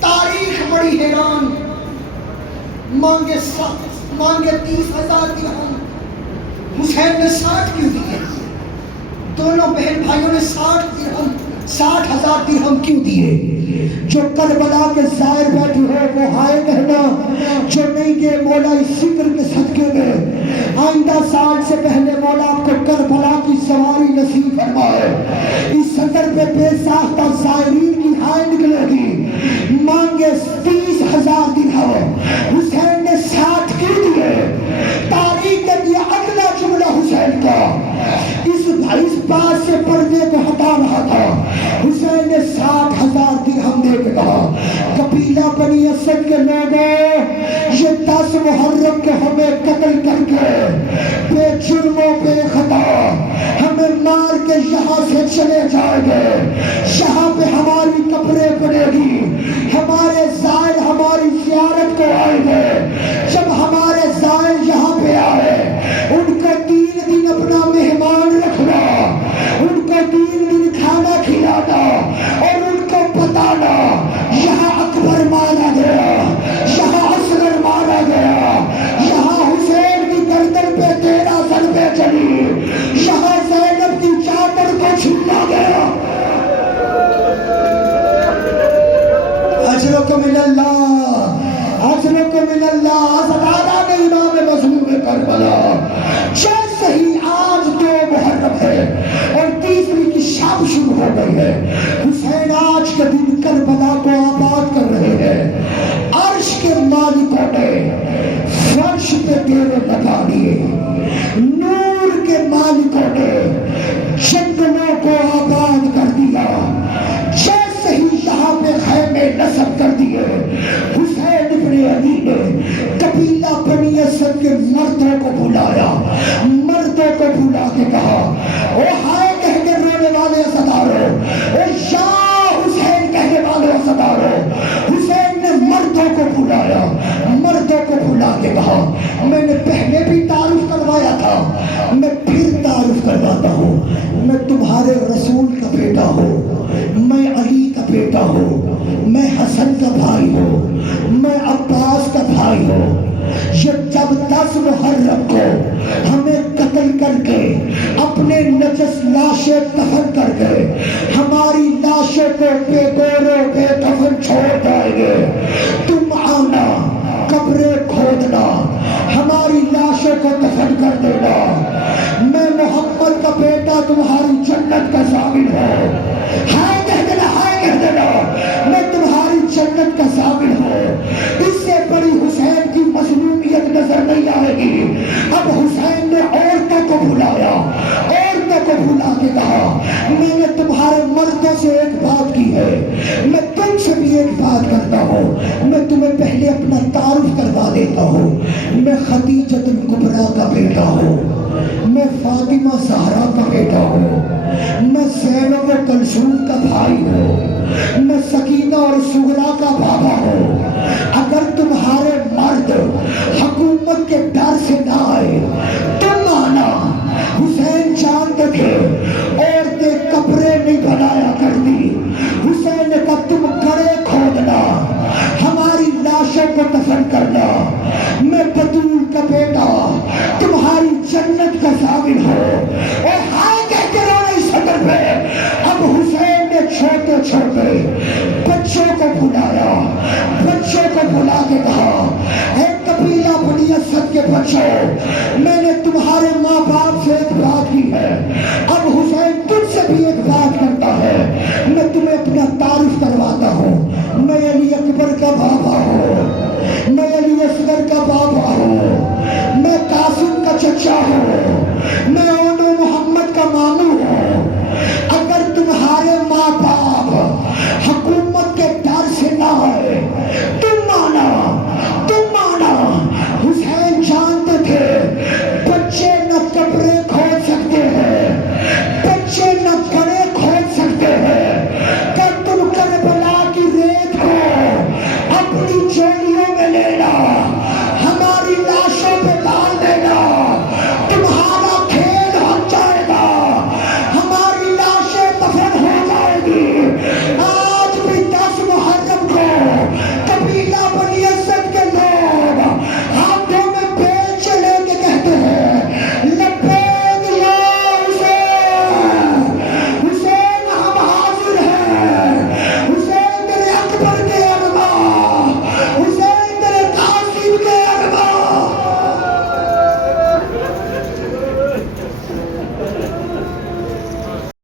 تاریخ بڑی حیران۔ مانگے 30,000 درہم، حسین نے 60 کیوں دیے؟ دونوں بہن بھائیوں نے 60,000 درہم کیوں دیے؟ جو کربلا کے زائر بیٹھے ہو وہ ہائے کہنا، جو نہیں گئے مولا اس ذکر کے صدقے میں آئندہ سال سے پہلے مولا آپ کو کربلا کی سواری نصیب فرمائے۔ اس سطر پہ بے ساختہ زائرین کی ہائے نکلے گی۔ مانگے 30,000 درہم، حسین نے 60 کیوں دیے؟ تاریخ نے دیا اگلا جملہ حسین کا، اس بات سے پردے کو ہٹا رہا تھا۔ حسین نے 60,000 درہم دے کے کہا قبیلہ بنی اسد کے لوگوں، یہ 10 محرم کو ہمیں قتل کر کے بے جرم و بے خطا ہمیں مار کے یہاں سے چلے جائیں گے۔ یہاں پہ ہماری قبریں بنے گی، ہمارے زائر ہماری زیارت کو آئیں گے۔ جب ہمارے زائر یہاں پہ آئے ان کو 3 دن اپنا مہمان رکھنا، ان کو 3 دن کھانا کھلانا اور ان کو بتانا یہاں اکبر مارا گیا، یہاں اصغر مارا گیا، یہاں حسین کی گردن پہ 13 ضربیں چلی، یہاں زینب کی چادر کو چھوٹا گیا۔ اجرکم من اللہ، اجرکم من اللہ۔ ازادارہ نے امام مظلوم کربلا، جیسے ہی آج 2 محرم ہے اور 30ویں کی شام شروع ہو گئی ہے، حسین آج کے دن کربلا کو آباد کر رہے ہیں۔ عرش کے مالکوں نے فرش پہ ڈیرے لگا لیے، نور کے مالکوں نے جنگلوں کو آباد کر دیا، جیسے ہی یہاں پہ خیمے نصب کر دیے۔ حسین ابن علی نے قبیلہ بنی اسد کے مردوں کو بلایا، مردوں کو بلا کے کہا او ہائے کہہ کے رونے والے ازادارو، او یا حسین کہنے والے ازادارو۔ حسین نے مردوں کو بلایا، مردوں کو بلا کے میں نے پہلے بھی تعارف کروایا تھا، میں پھر تعارف کرواتا ہوں، میں تمہارے رسول کا بیٹا ہوں، میں علی کا بیٹا ہوں، میں حسن کا بھائی ہوں، میں عباس کا بھائی ہوں۔ یہ جب 10 محرم کو ہمیں قتل کر کے اپنے نجس لاشیں دفن کر کے ہماری لاشوں کو بے گور و بے کفن چھوڑ جائیں گے، تم آنا، قبریں کھودنا، ہماری لاشوں کو دفن کر دینا، میں محمد کا بیٹا تمہاری جنت کا ضامن ہوں، ہائے کہہ دینا، ہائے کہہ دینا، میں تمہاری جنت کا ضامن ہوں۔ اس سے بڑی حسین کی مظلومیت نظر نہیں آئے گی۔ اب حسین نے عورتوں کو بلایا، عورتوں کو بلا کے کہا میں نے تمہارے مردوں سے ایک بات کی ہے، میں تم سے بھی ایک بات کرتا ہوں، میں تمہیں پہلے اپنا تعارف کروا دیتا ہوں، میں خدیجۃ الکبریٰ کا بیٹا ہوں، میں فاطمہ زہرا کا بیٹا ہوں، میں زینب و کلثوم کا بھائی ہوں، میں سکینہ اور سغرا کا بابا ہوں۔ اگر تمہارے مرد حکومت کے ڈر سے نہ آئے، تم آنا۔ حسین جانتے تھے عورتیں قبریں نہیں بنایا کرتی، حسین نے کہا تم گڑھے کھودنا، ہماری لاشوں کو دفن کرنا، میں بطول کا بیٹا تمہاری جنت کا ضامن ہوں۔ اور ہائے کہہ کے رونا اس صدر پہ۔ اب حسین نے چھوٹے چھوٹے بچوں کو بلایا، بچوں کو بلا کے کہا اے قبیلہ بنی اسد کے بچوں، میں نے تمہارے ماں باپ سے ایک بات کی ہے، اب حسین تم سے بھی ایک بات کرتا ہے، میں تمہیں اپنا تعارف کرواتا ہوں، میں علی اکبر کا بابا ہوں، میں علی اصغر کا بابا ہوں، میں قاسم کا چچا ہوں،